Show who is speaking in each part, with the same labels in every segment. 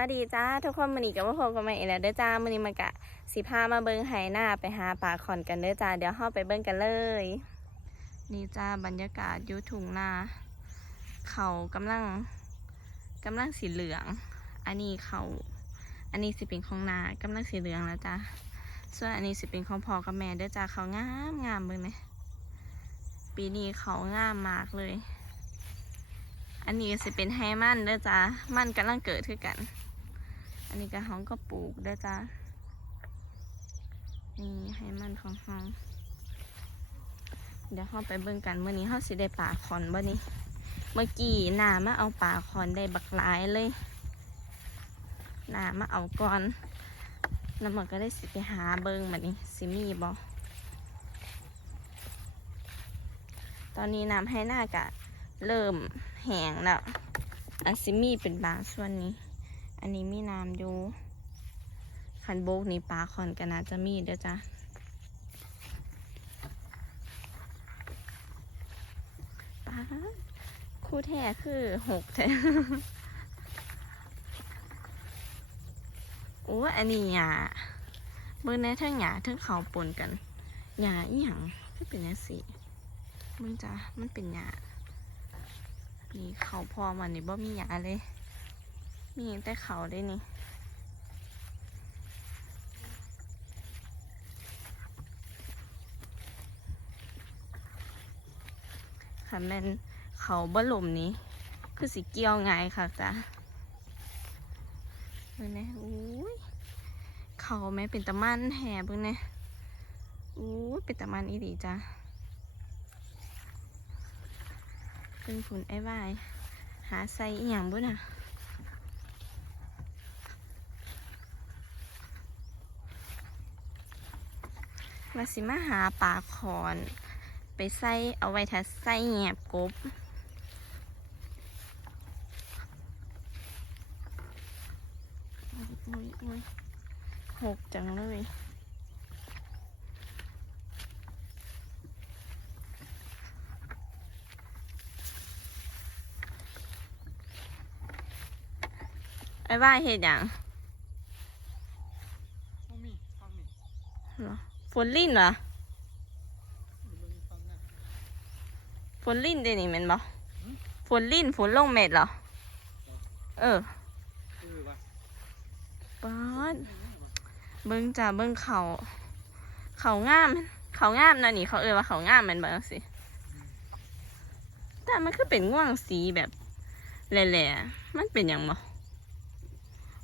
Speaker 1: วัสดีจ้าทุกคนมื้อนี้ก็มาพบกันใหม่อีกแล้วเด้อจ้ามื้อนี้มากะสิพามาเบิ่งไหหน้าไปหาปลาขอนกันเด้อจ้าเดี๋ยวเฮาไปเบิ่งกันเลย นี่จ้าบรรยากาศยู่ทุ่งนาเขากำลังกำลังสีเหลือง อันนี้เขาอันนี้สิเป็นของนากำลังสีเหลืองแล้วจ้าส่วนอันนี้สิเป็นของพ่อกับแม่เด้อจ้าเขางามงามเบิ่งไหมปีนี้เขางามมากเลย อันนี้ก็สิเป็นไฮมันเด้อจ้ามันกำลังเกิดขึ้นกัน อันนี้ก็ห้องก็ปลูกเด้อจ้านี่ไฮมันของห้อง เดี๋ยวเราไปเบิ่งกันเมื่อนี้เราสิได้ปลาคอนบ่นี่เมื่อกี้นามาเอาปลาคอนได้บักหลายเลยนามาเอาก่อนแล้วมันก็ได้สิไปหาเบิ่งบัดนี้สิมีบ่ตอนนี้น้ำให้หน้ากะ เริ่มแห้งแล้วอันซิมีเป็นบางส่วนนี้ อันนี้มีน้ำอยู่คันโบกนี่ปลาคอนกันนะจะมีเด้อจ้ะปลาคู่แท้คือหกแท้โอ้อันนี้หยาเบิ่งในทั้งหยาทั้งเขาปนกันหยาอีหยังคือเป็นจังซี่มึงจ้ะมันเป็นหยา นี่เขาพอมันนี่บ่มีหยาเลย มีแต่เขาได้นี่ค่ะแม่นเขาบ่หลมนี้ คือสิเกี่ยวไงค่ะจ้ะเบิ่งนะอุ้ยเขาแม่เป็นตะมันแห่เบิ่งนะอุ้ยเป็นตะมันอีดีจ้ะ เป็นผุนไอ้วายหาใส่อีหยังบุ่น่ะมาสิมาหาปลาขอน ไปใส่เอาไว้ถ้าใส่แหบกบหกจังเลย อ้ว่ายเห็ดหยัง
Speaker 2: บ่มีฟังนี่
Speaker 1: เหรอฝนลิ่นเหรอ
Speaker 2: บ่มีฟังนั่น
Speaker 1: ฝนลิ่นเดนี่แมันบ่ฝนลิ่นฝนลงเม็ดเหรอ เออ
Speaker 2: เออว่ะ
Speaker 1: ป๊าดเบิ้งจ้าเบิ้งเขาเขางาม เขางามนะนี่เขาเอ่ยว่าเขางามแมันบ่จังสิแต่มันคือเป็นง่วงสีแบบแหล่ๆมันเป็นหยังบ่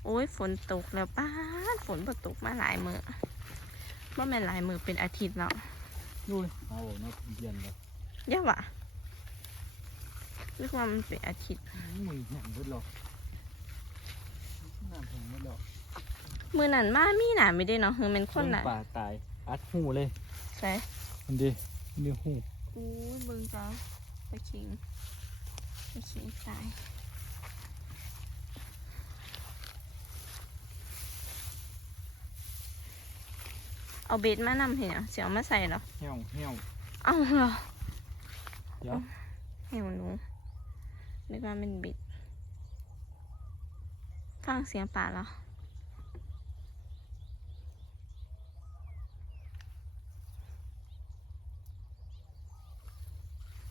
Speaker 1: โอ้ยฝนตกแล้วป้าดฝนบ่ตกมาหลายมือว่าแม่นหลายมือเป็นอาทิตย์แล้ว
Speaker 2: ดูเลยเอาเนาะเย็นแล้ว
Speaker 1: ย่าวะนึกว่ามันเป็นอาทิตย์
Speaker 2: มือแห้งเบิดแล้วน้ำแห้งเบิดแล้ว
Speaker 1: มือนั่นมามีหนาไม่ได้เนาะคือเป็นคนน่ะ
Speaker 2: ป่าตายอัดหูเลย
Speaker 1: ใช่
Speaker 2: มันดิมันดิหู
Speaker 1: อู้ยเบิ่งจ้าไปคิงไปคิงตาย เอาเบ็ดมานำเห็นเหรอเสียวมาใส่เหรอ
Speaker 2: เหี่ยวเหี่ยว
Speaker 1: เอาเหรอ
Speaker 2: เดี๋ยว
Speaker 1: เหี่ยวหนูนึกว่าเป็นเบ็ดฟังเสียงป่าเหรอ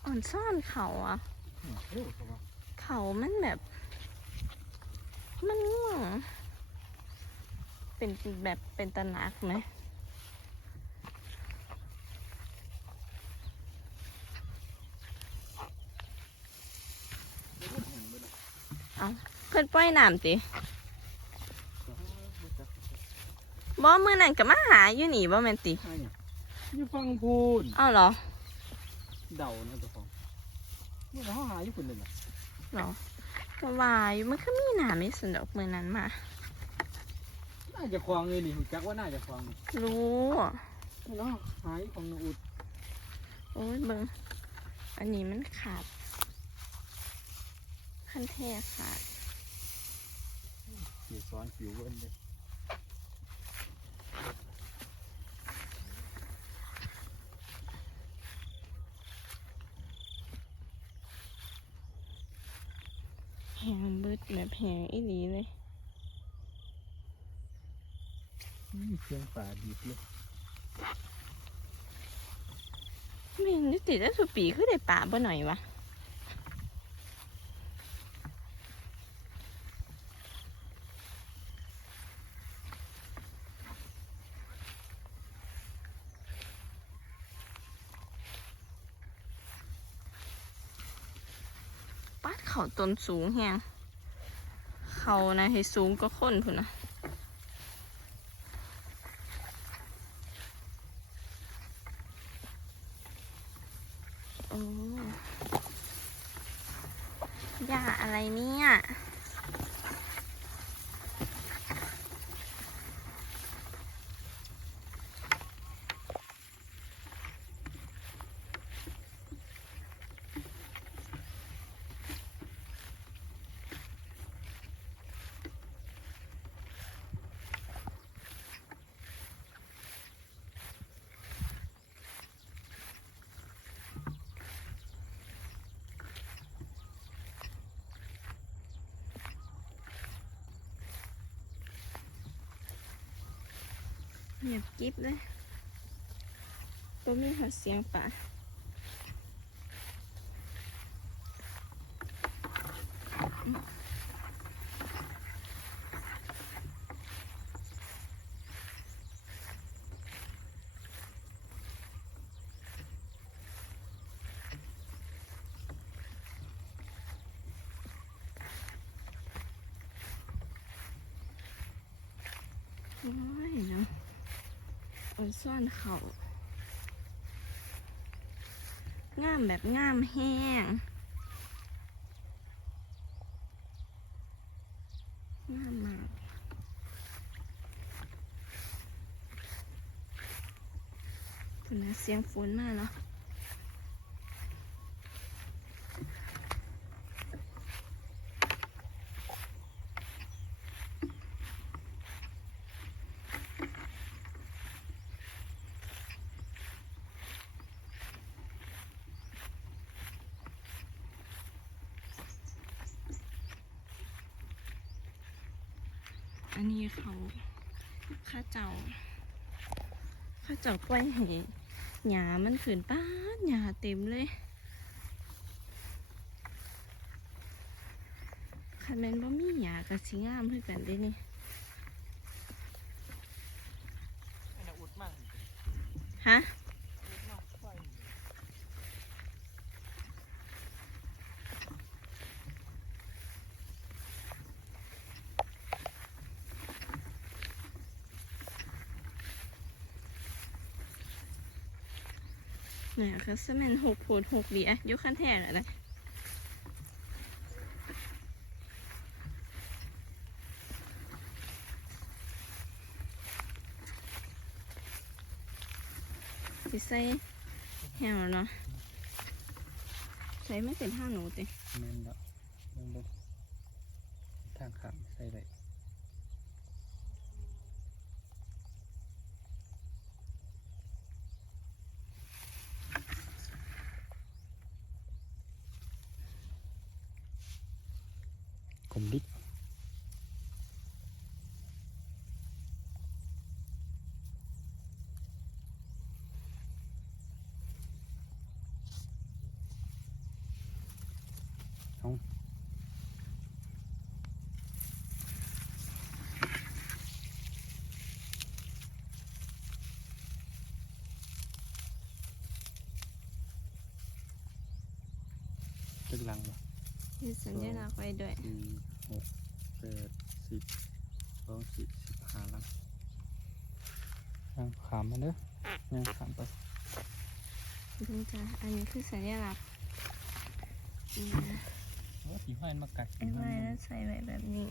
Speaker 1: อ่อนซ่อนเขาอะ
Speaker 2: เหี่ยวเออเขาว่า
Speaker 1: เขามันแบบ มันง่วง เป็นแบบเป็นตะหนักไหม เพิ่นปล่อยน้ำติบ่มือนั่นก็มาหาอยู่นี่บ่แม่นติ
Speaker 2: ใช่เนี่ยอยู่ฟังพูน
Speaker 1: อ้าวเหรอ
Speaker 2: เดานะเจ้าของนี่เราหาอยู่คนหนึ่งอะ
Speaker 1: เหรอก็ว่าอยู่มันก็มีน้ำไม่สนดอกมือนั้นมา
Speaker 2: น่าจะควางเลยนี่รู้จักว่าน่าจะควางนี่
Speaker 1: รู้อะ
Speaker 2: นี่เนาะหายของนอุด
Speaker 1: โอ้ยเบิงอันนี้มันขาด ขั้นแท้ขาด
Speaker 2: เกี่ยวซ้อนผิวเบิ้ลเลย
Speaker 1: แหงเบิดแบบแหงอีหลีเลย
Speaker 2: นี่เชียงป่าดีเลย
Speaker 1: แม่นนี่ติดได้สุปีคือได้ป่าบ่หน่อยวะ ต้นสูงแฮงเขานะให้สูงก็คนพุ่นนะ โอ้ยาอะไรเนี่ย เงียบกิ๊บเลยก็มีหาเสียงป่าโอ้ย เนาะอ่อนซ่อนเขางามแบบงามแห้งงามมากคุณนะเสียงฝนมาแล้วอันนี้เขาข้าเจ้าข้าเจ้าปล่อยให้หญ้ามันขืนป้านหญ้าเต็มเลยคันแม่นบ่มีหญ้าก็สิงามคือกันเด้นี่
Speaker 2: อันนั้นอุดมาก
Speaker 1: ฮะ
Speaker 2: อุดมากไฟ
Speaker 1: เนี่ยคือสมันหกผูดหกดีอะยุคันแท้เลยนะสิใส่แห้งแล้วเนาะใส่ไม่เป็นห้าหนูติ
Speaker 2: แม่นแล้วเบิ่งบิ่ทางขามใส่ได้ กลมดิกตึกลังบ่
Speaker 1: มีสัญ
Speaker 2: สิบสองสิบสิบห้าลังยังขามมาเด้อยังขามไป
Speaker 1: ดูจ้ะอันนี้คือสัญลักษณ์อืม
Speaker 2: โอ้สีห้อยมากัด
Speaker 1: ไอ้ไว้แล้วใส่ไว้แบบนี้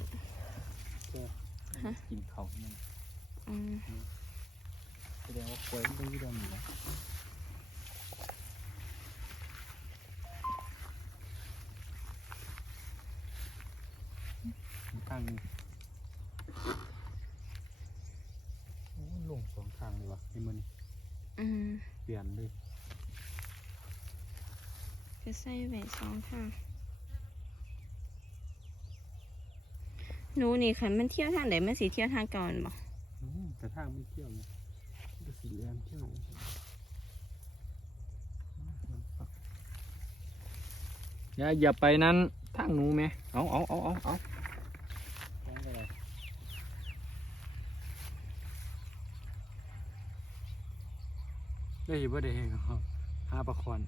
Speaker 1: ฮะ
Speaker 2: กินเขานั่น
Speaker 1: อืม
Speaker 2: แสดงว่าควายไม่ได้ดำอยู่แล้วข้างหนึงโอ้ลงสองข้างเลยวะนี่มัน
Speaker 1: อืม
Speaker 2: เปลี่ยนเลย
Speaker 1: ก็ใส่ไว้สองข้างหนูนี่คันมันเที่ยวทางไหนมันสีเที่ยวทางเก่าแม่นบ่
Speaker 2: อืมแต่ทางไม่เที่ยวเนี่ยมันจะสีแดงเที่ยวเลยอย่าอย่าไปนั้นทางหนูไหมเอาเอาเอาเอาเอา ได้ยินว่าได้เห็นครับหาปลาคอน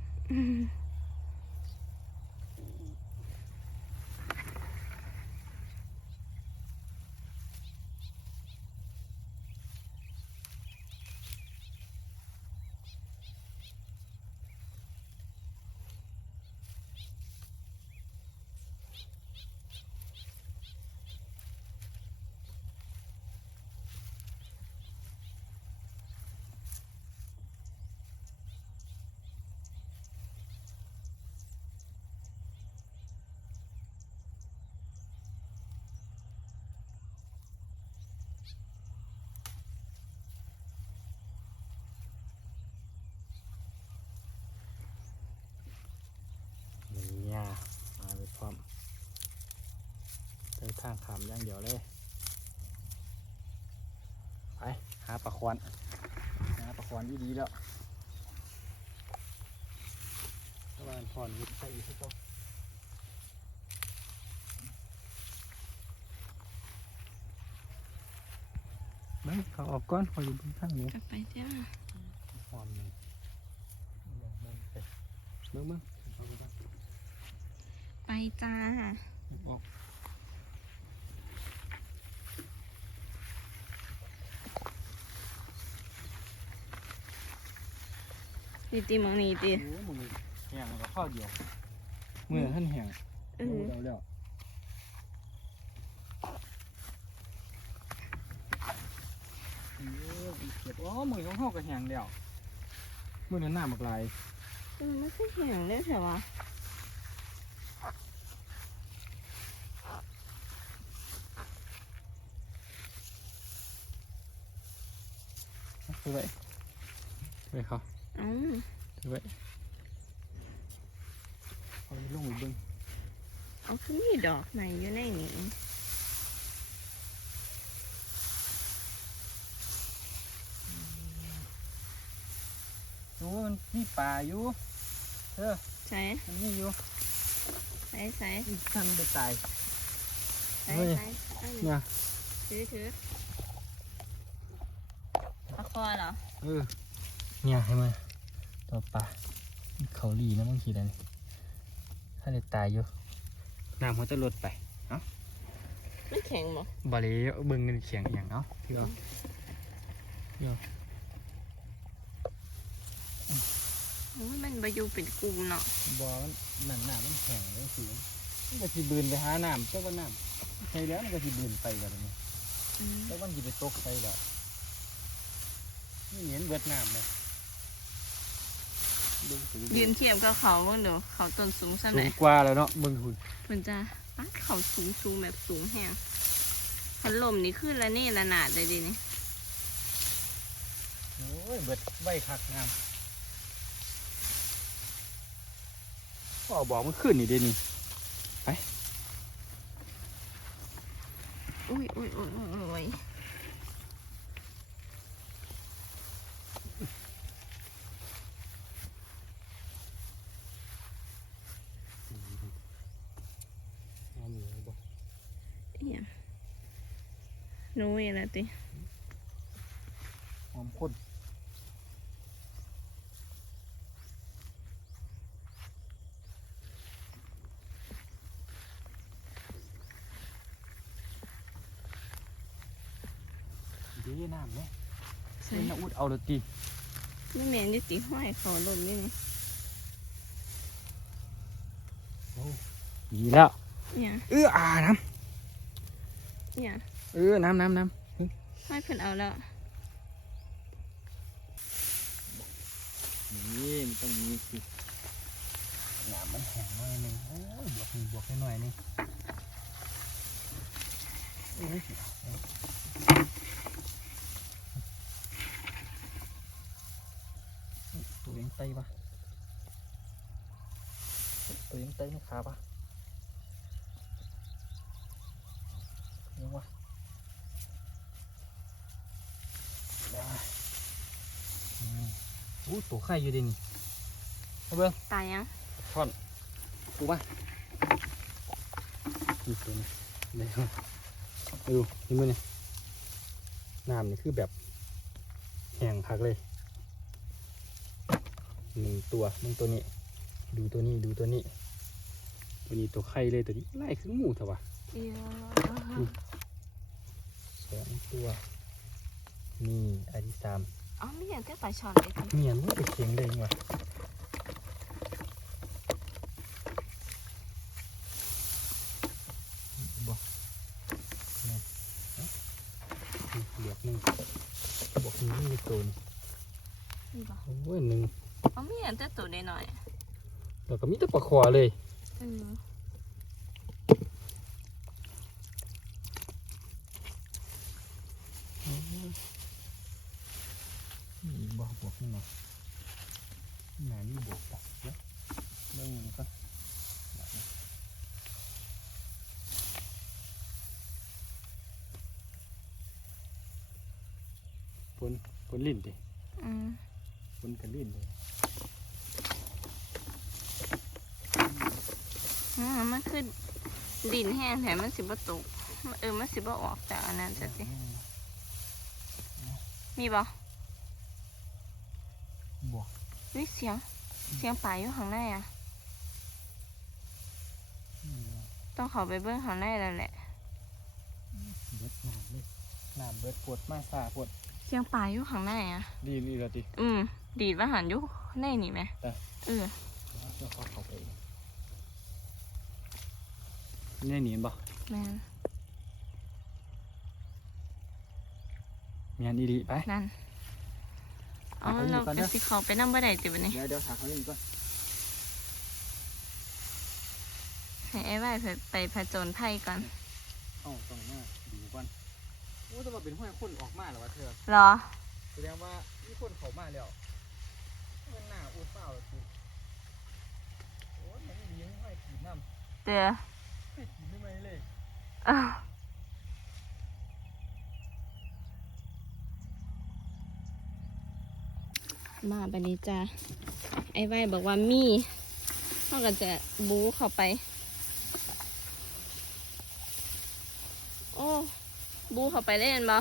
Speaker 2: ทางขามอย่างเดียวเลย ไป หาปลาควันหาปลาควันดีดีๆแล้วตะวันพรวิทย์ใส่อีกที่โตะไม่เขาออกก้อนเขาอยู่บนข้างนี้
Speaker 1: กลับไปจ้า
Speaker 2: หอมหนึ่งเบิ่งเบิ่งเอาไปก่อน
Speaker 1: ไปจ้า
Speaker 2: ออก
Speaker 1: ดีตีมองนี่ตี
Speaker 2: โอ้มึงนี่แห้งแล้วข้าวเดียวเมื่อท่านแห้ง
Speaker 1: เอ
Speaker 2: ดู
Speaker 1: อ
Speaker 2: แล้วแล้วเออเก็บอ๋อมือของเขาก็แห้งแล้วมือนั้นหน้ามักลาย
Speaker 1: เออไม่ใช่แข็งเลยใช่ปะ
Speaker 2: ถือไว้ถือไว้เขา
Speaker 1: เอ้า
Speaker 2: ถือไว้เอาไปลงไปเบิ่ง
Speaker 1: เอาขึ้นมีดอกไหนอยู่ในนี้
Speaker 2: โอ้มันมีป่าอยู่เออ
Speaker 1: ใส่
Speaker 2: มันมีอยู่
Speaker 1: ใส่ใส่
Speaker 2: อีกทันไปตาย
Speaker 1: ใส่
Speaker 2: เฮ้ย
Speaker 1: ใส่อันนี้
Speaker 2: เนี่ย
Speaker 1: ถือถือตะคอเหรอ
Speaker 2: เออเนี่ยให้มาต่อปลาเขาหลีนะบางทีนั่นถ้าได้ตายอยู่น้ำเขาจะลดไป
Speaker 1: ไม่แข็งบ่
Speaker 2: บาเลยเบิ่งเงินเขียงอหย่างเนาะพี่ก็
Speaker 1: โอ้ย มันบายูเป็นกลุ่มเนาะ
Speaker 2: บอมันนั่นน้ำมันแข็งเลยสิมันก็สิบืนไปหาน้ำเจ้าว่าน้ำใช่แล้วมันก็สิบืนไปกันนี่
Speaker 1: อืม
Speaker 2: แล้วมันสิไปตกไปแล้วนี่เห็นเบิดน้ำเลยเบิ่งสิ
Speaker 1: ยืนเทียบกับเขาบ้างเดี๋ยวเขาต้นสูงสักห
Speaker 2: สู
Speaker 1: น่องย
Speaker 2: กว่าแล้วเนาะเบิ่งหุ่น
Speaker 1: เพิ่นจะปัดเขาสูงสูงแบบสูงแห้งพัดลมนี่ขึ้นแล้วนี่ระนาดเลยดินี่
Speaker 2: โอ้ยเบิดใบคักน้ำก็บอกมันขึ้นนี่เดนี่
Speaker 1: อุ้ยอุ้ยอุ้ยอุ้ยอุ้ย
Speaker 2: เนี่
Speaker 1: ยนูเองละติ
Speaker 2: หอมข้น ดีน้ำเนี่ย
Speaker 1: ใส่
Speaker 2: เล่นน้าอุดเอาเลยตี
Speaker 1: ไม่แมนอยุติห้อยเขาลมนี่นี่
Speaker 2: ดีแล้ว
Speaker 1: เนี่ย
Speaker 2: เอออ่าน้
Speaker 1: เนี่ยำ
Speaker 2: เออน้ำน้ำน้
Speaker 1: ห้อยเพิ่นเอาแล้วำ
Speaker 2: นี่มันต้องมีสิน้ำมันแห้งหน่อยหนึงโอ้ยบวกหนึ่งบวกให้หน่อยหนึง ตปะตัวยังเตยไม่ขาปะยังวะได้อู้ตัวไข่อยู่ดินี่เอาเบิ้ง
Speaker 1: ตายยัง
Speaker 2: ท่อนปูปะนี่ตัวนี้ได้ครับดูนี่มือนี่ยน้ำนี่คือแบบแห้งคักเลย หนึ่งตัวหนึ่งตัวนี้ ดูตัวนี้ดูตัวนี้ตัวนี้ตัวไข่เลยตัวนี้ไล่ขึ้นหมูเถอะวะ
Speaker 1: เอี๊ย
Speaker 2: สองตัวนี่อันที่สาม
Speaker 1: อ๋อไม่อยากได้ปลาช่อนเลย
Speaker 2: เมียนไม่ไปเค็งเลยว่ะบอกนี่เอ้านี่เหลือกหนึ่งบอกหนึ่งนี่ตัวนี่
Speaker 1: นี่บ่
Speaker 2: โอ้ยหนึ่ง
Speaker 1: อ๋อไม่อยากได้ตัวน้อย
Speaker 2: แล้วก็มีแต่ปลาคอเลย
Speaker 1: ๆเออ
Speaker 2: นี่บอกบอกนี่มาหนานี่บอกปะเนาะเรื่องมันก็แบบนี้ปนปนลิ้นดิ
Speaker 1: อืม
Speaker 2: ปนกันลิ้นเลย
Speaker 1: อืมมันคือดินแห้งแถมมันสิบ่ตก เออ มันสิบ่ออกจากอันนั้นจ้ะสิ มีบ่
Speaker 2: บอก
Speaker 1: วิเสียง เสียงป่าอยู่ข้างในอะ ต้องเข้าไปเบิ้งข้างในแล้วแหละ
Speaker 2: เบิดน้ำเลยน้ำเบิดปวดมากฝ่าปวด
Speaker 1: เสียงป่าอยู่ข้างในอะ
Speaker 2: ดีนี่ละดิ
Speaker 1: อืม ดีดว่าหันอยู่ในนี่ไหม
Speaker 2: เออ
Speaker 1: เออ
Speaker 2: เดี๋ยวเขาเข้าไปนี่หนีบ่
Speaker 1: แม่น
Speaker 2: มีอันดีๆไป
Speaker 1: นั่นอ๋อ
Speaker 2: เอาอยู่
Speaker 1: เรา
Speaker 2: ก่อนเด้
Speaker 1: จะ
Speaker 2: อ
Speaker 1: สิเข้าไปนั่งบ่ได้ติบันนี้
Speaker 2: เดี๋ยวเดี๋ยวหาเขาเล่นก่อน
Speaker 1: ให้ไอ้ไว้ไปไปผจญภัยก่อน
Speaker 2: เอ้าต้องมาดูก่อน โอ้แต่ว่าเป็นห้อยคนออกมาแล้ววะเธอ
Speaker 1: รอ
Speaker 2: แสดงว่ามีคนเขามาแล้วมันหน้าอุดเปล่าเลยกูโอ้ยมันมีเลี้ยงห้อยขีดน้ำ
Speaker 1: เตือ
Speaker 2: ห้อยขีดไม่ไหมเลย
Speaker 1: อ้าวมาบันนี้จ้าไอ้ไว้บอกว่ามีเขาก็จะบู๊เข้าไป โอ้ บูเข้าไปได้เห็นบ่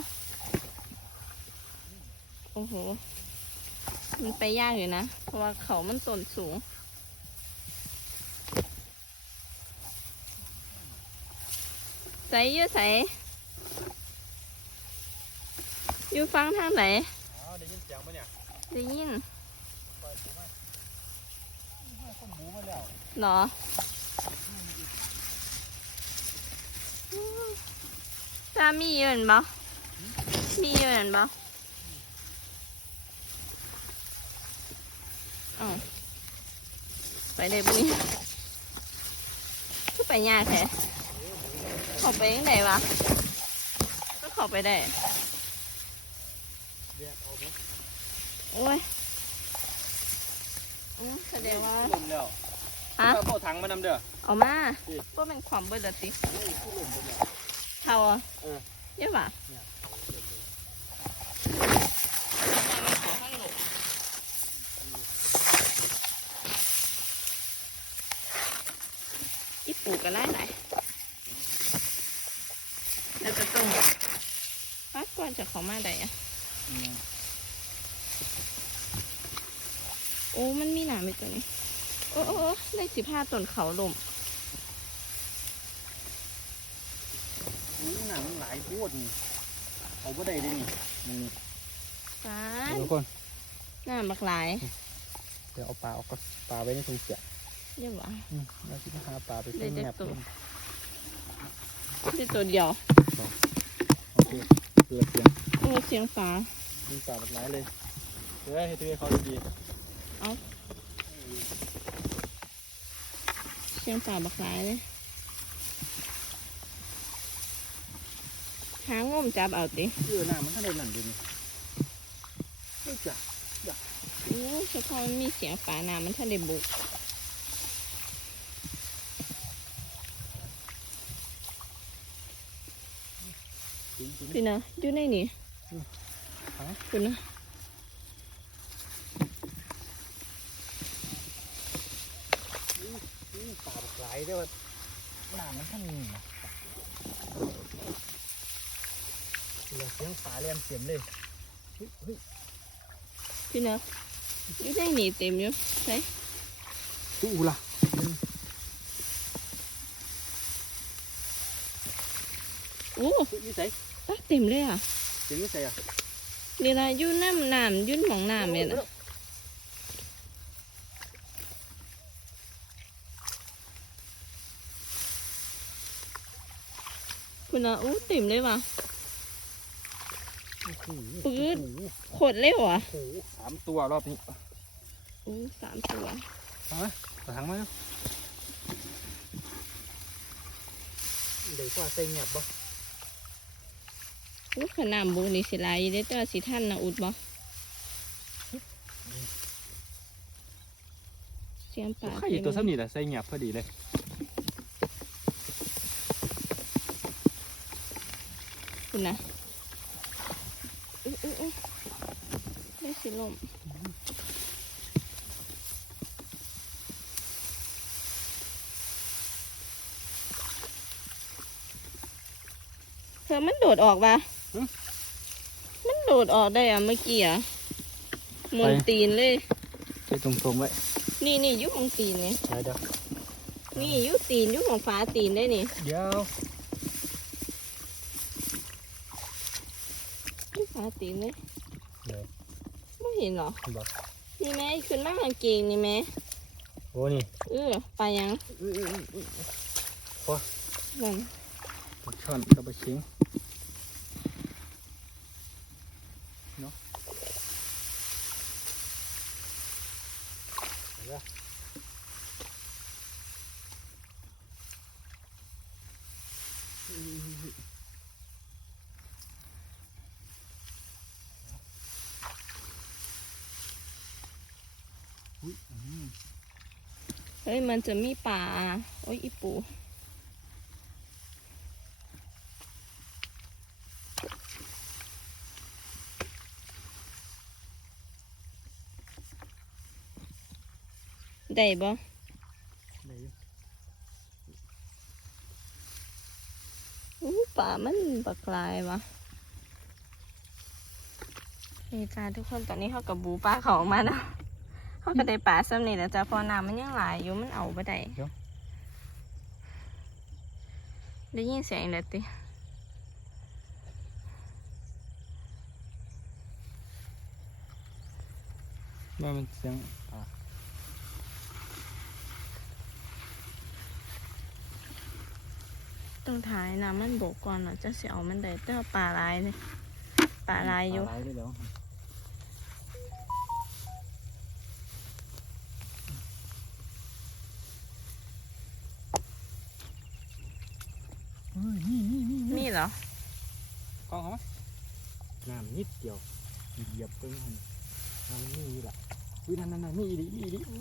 Speaker 1: โอ้โห มันไปยากอยู่นะ เพราะว่าเขามันต้นสูง ใส่อยืดใส่อยู่ฟังทางไหน
Speaker 2: อ๋อได้ยินเสียงปะเนี่ย
Speaker 1: ได้ยิน
Speaker 2: ปล่อ ยกูมาห้อยคนหมูมาแล้ว
Speaker 1: เหรอจ้ามีเยินบ่มีเยินบ่อ้าวไปได้บุญคือไปยากแท้เขาไปยังไงวะก็เขาไปได้
Speaker 2: แยกเอาไหม
Speaker 1: โอ้ยอืมแสดงว่า
Speaker 2: ลมแล้ว
Speaker 1: ฮะ
Speaker 2: เอาเข้าถังมานำเด้อ
Speaker 1: เอามา
Speaker 2: อืม
Speaker 1: ว่ามันความเบิดละติ เท่าอะ
Speaker 2: เออ
Speaker 1: เยอะป่ะ
Speaker 2: เนี่ย
Speaker 1: อีปูก็ไล่ไหลแล้วจะต้องปักก่อนจะเขามาได้อะ
Speaker 2: อืม
Speaker 1: โอ้ มันมีหนามอีกตัวนี้ โอ้โอ้โอ้ได้สิบห้าต้นเขาลม
Speaker 2: อู้หนังหลายโพดนี่เอาบ่ได้เดินี่นี่
Speaker 1: ฟ้า
Speaker 2: ทุกคน
Speaker 1: หน้าบักหลาย
Speaker 2: เดี๋ยวเอาปลาออกก่อนปลาไว้ในถุงเสีย
Speaker 1: เยอะว่ะ
Speaker 2: อืมเราจะหาปลาไป
Speaker 1: ได้
Speaker 2: เพิ่ม
Speaker 1: จัก
Speaker 2: แนบ
Speaker 1: ตัว
Speaker 2: เพิ่ม
Speaker 1: ได้ตัวเดียว
Speaker 2: โอเคเกลือเพียง
Speaker 1: โอ้เสียงฟ้า
Speaker 2: มีปลาแบบร้ายเลยเดี๋ยวให้ตัวเขาดี
Speaker 1: เสียงฟ้าบักหลายเลย หางมจับเอา
Speaker 2: ดิเออหน้ามันก็ได้นั่นดินี่จ้ะจ้ะ
Speaker 1: โอ้เฉพาะมีเสียงฝาหน้ำมันทะเลบุกพี่นะอยู่ในนี่
Speaker 2: คุณนะ
Speaker 1: ปลาห
Speaker 2: ลายได้ว่าหน้ำมันทั้งนี้ เสียงเสียงฝาเรียนเสียมเลยเฮ้ยเฮ้ย
Speaker 1: พี่เนาะอยู่ได้หนีเต็มอยู่ใช่
Speaker 2: อู้ล่ะ
Speaker 1: โอ้
Speaker 2: เฮ้ยนี่ใส่
Speaker 1: ตักเต็มเลยอะ
Speaker 2: เสียงนี่ใส่อะ
Speaker 1: นี่ละอยู่น้ำน้ำอยุ่นหมองน้ำเนี่ยนะคุณนะอู้เต็มเลยว่ะ
Speaker 2: โอ้โห
Speaker 1: ปื๊ด
Speaker 2: โอ้โห
Speaker 1: โคตรเร็วอะ
Speaker 2: โอ้โหสามตัวรอบนี้
Speaker 1: อู้สามตัว
Speaker 2: มาไหมกระถังมาเนาะเดี๋ยวว่าใส่เงียบบ่
Speaker 1: อู้ขนาดบูนี่สิหลายอยู่ได้อแต่ว่าสิท่านนะอุดบ่เสียงป่า
Speaker 2: ใครอยู่ตัวซ้ำนี่แหละใส่เงียบพอดีเลย
Speaker 1: คุณนะอู้อู้อู้ได้ สิลมเธอมันโดดออกปะมันโดดออกได้อะเมื่อกี้อะมนตีนเลย
Speaker 2: ใส่ตรงๆไว้
Speaker 1: นี่นี่อยุบของตีนนี่
Speaker 2: เดี๋ยว
Speaker 1: นี่อยุบตีนอยุบของฟ้าตีนได้นี่
Speaker 2: เดี๋ยว
Speaker 1: อยุบฟ้าตีนเลย
Speaker 2: เดี๋ยว
Speaker 1: ไม่ เห็นเหรอ
Speaker 2: บอก
Speaker 1: นี่แม่ขึ้นมากางเกงนี่แม่
Speaker 2: โอ้นี่
Speaker 1: เออไปยัง
Speaker 2: อื้ออื้ออื้ออื้อ
Speaker 1: นั่น
Speaker 2: ปักช่อนกับปลาเชิงเนาะเอาละอุ้ยอืม
Speaker 1: เฮ้ ยมันจะมีป่า โอ้ยอีปูได้บ่
Speaker 2: ได้อยู่
Speaker 1: อู้ป่ามันบักลายวะนี่จ้าทุกคนตอนนี้เขากับบูป้าเขาออกมาแล้ว เขาก็ได้ป่าซ้ำนี่แหล้วจ้าเพอน้ำมันยังหลายอยู่มันเอาไปได้ได้ยินเสียงเด็ดติ
Speaker 2: ว่ามันเสียงอ่า
Speaker 1: ต้องถ่ายน้ำมันโบกก่อนเนาะจะเสียเอามันได้แต่ว่าป่าหลายเลยป่าหลายอยู่
Speaker 2: ปลาไหลได้แล้วเฮ้ยนี่นี่นี่
Speaker 1: มีเหรอ ก
Speaker 2: ล้องเขาไหมน้ำนิดเดียวเหยียบเพิ่งหันน้ำมันนี่อยู่ละอุ้ยนั่นนั่นนั่นนี่อีดินี่อีดิ
Speaker 1: โอ้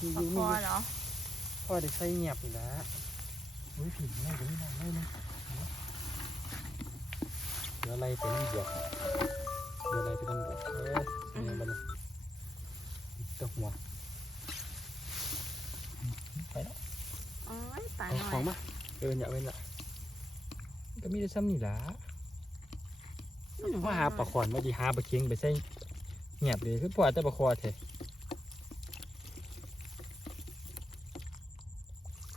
Speaker 2: นี่
Speaker 1: ป
Speaker 2: อยู่
Speaker 1: ลา
Speaker 2: นี่
Speaker 1: คอเหรอ
Speaker 2: พ่อได้ใส่เงียบอยู่นะอุ้ยผิดแม่จะไม่นอนเลยนะเดี๋ยวอะไรไปนั่งบวกเดี๋ยวอะไรไปนั่งบวกเออเนี่ยมันตกหัวไปแล้ว
Speaker 1: โอ้ยป่า
Speaker 2: เอา
Speaker 1: หน่อ
Speaker 2: ของ
Speaker 1: ย
Speaker 2: มาเอออย่าเว้นละ ก็มีแต่ซ้ำนี่ล่ะว่าหาปลาขอนมาดีหาปลาเค็งไปใส่เงียบเลยคือปล่อยแต่ปลาคอเถอะ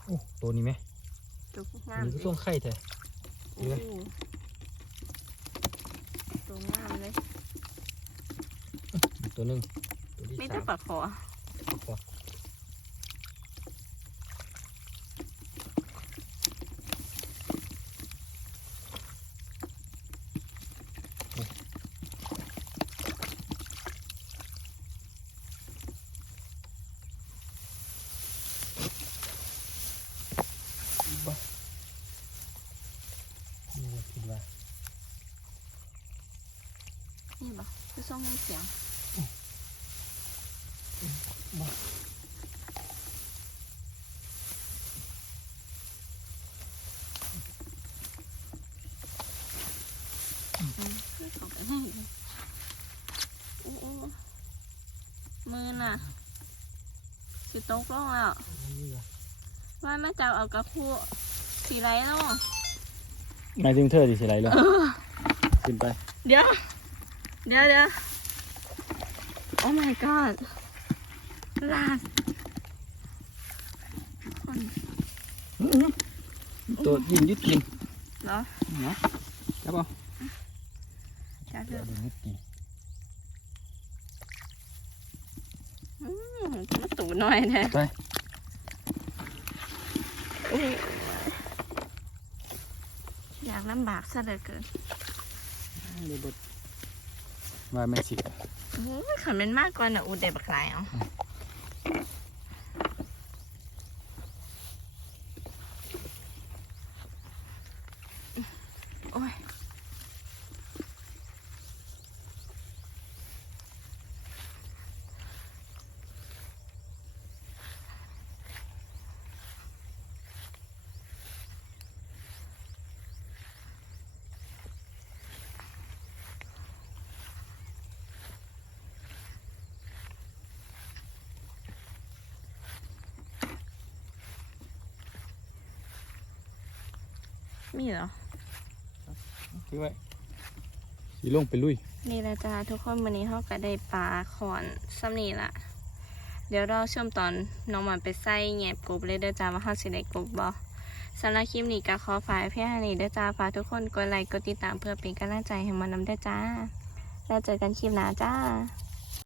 Speaker 2: โอ้ตัวนี้ไหม
Speaker 1: ตัว
Speaker 2: ตัว
Speaker 1: งาม
Speaker 2: นี้ก็ต้องไข่เถอะ
Speaker 1: โอ้ตัวงามเลย
Speaker 2: อีกตัวหนึงตัวที่
Speaker 1: มี
Speaker 2: สา
Speaker 1: แต่
Speaker 2: ม
Speaker 1: ปลาคอ
Speaker 2: ปลาคอบ้านี่ว่าคิดว่า
Speaker 1: นี่บ่คือส่งเสียง
Speaker 2: บ้า
Speaker 1: อืมคือเขาไปให้เลยโอ้โอ้มือน่ะสิตก ลงแล้ว
Speaker 2: นี่ว่า
Speaker 1: ว่าแม่จะเอากระพูสีไรเนาะ
Speaker 2: หมายถึงเธอดิสิไรเลยขึ้นไป
Speaker 1: เดี๋ยว เดี๋ยวเดี๋ยวโอ้ my god ลาดคน
Speaker 2: ตัวยิงยึดกิน
Speaker 1: เหรอ
Speaker 2: เนาะแล้วเปล่า
Speaker 1: จ้าเถ
Speaker 2: ตัว
Speaker 1: อะ
Speaker 2: ยิงยึดกิน
Speaker 1: อืมมา ตูหน่อยแท้
Speaker 2: ไป
Speaker 1: อุ๊ยอยากลำบากซะเหลือเกิน
Speaker 2: เลยบดว่าไม่สิ
Speaker 1: โอ้ยขันเป็นมากกว่าน่ะอูเดบักหลายเอา มีเหรอ
Speaker 2: ถือไว้สีลงไปลุย
Speaker 1: นี่แหละจ้าทุกคนวันนี้เขาก็ได้ปลาขอนซ้ำนี่ละเดี๋ยวเราชมตอนน้องหมันไปใส่แงบกบเลยเด้อจ้าว่าเขาสิได้กบบ่สำหรับคลิปนี้ก็ขอฝากไว้เพียงเท่านี้เด้อจ้าฝากทุกคนกดไลค์กดติดตามเพื่อเป็นกำลังใจให้มันนำเด้อจ้า แล้วเจอกันคลิปหน้าจ้า